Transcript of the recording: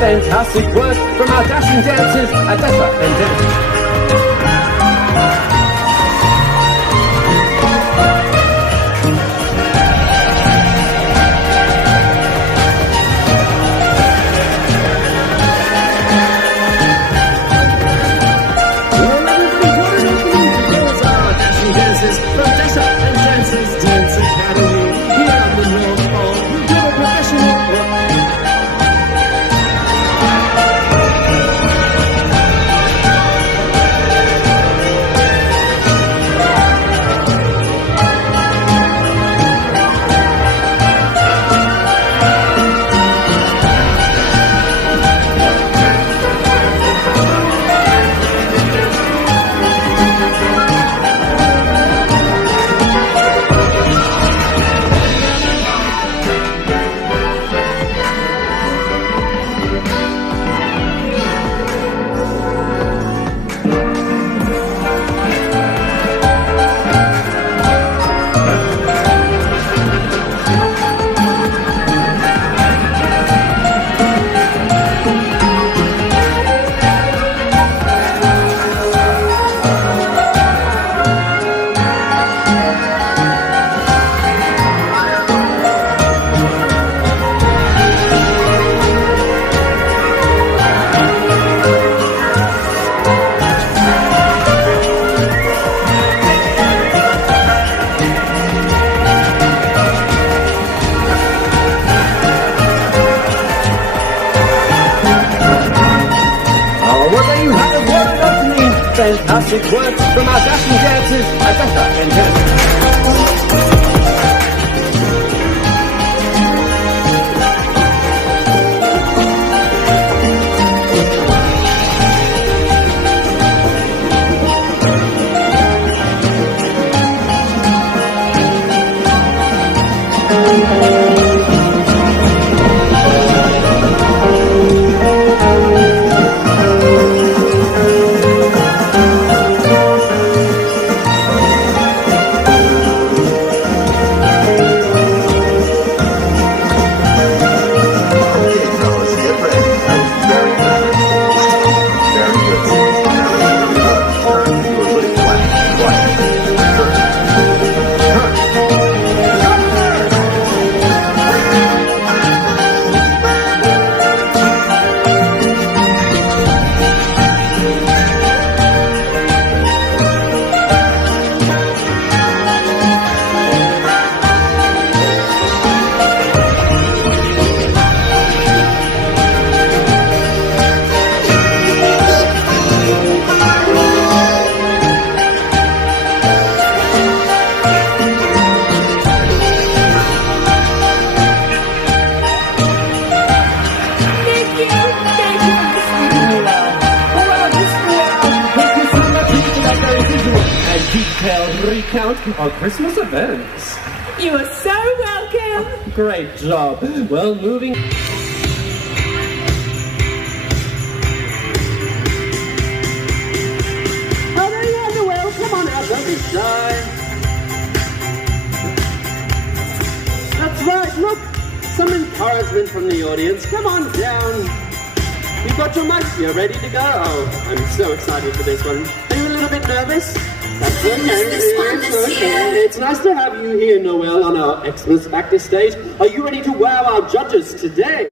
Fantastic work from our dashing dancers, Adessa and Dennis. Fantastic work from our dashing dancers, Adessa and Dennis. Detailed recount of Christmas events. You are so welcome. Great job. Well, moving... Oh, there you are, Noel. Come on out, don't be shy. That's right, look. Some encouragement from the audience. Come on down. You've got your mic. You're ready to go. Oh, I'm so excited for this one. Are you a little bit nervous? That's okay. It's nice to have you here, Noel, on our Xmas Factor stage. Are you ready to wow our judges today?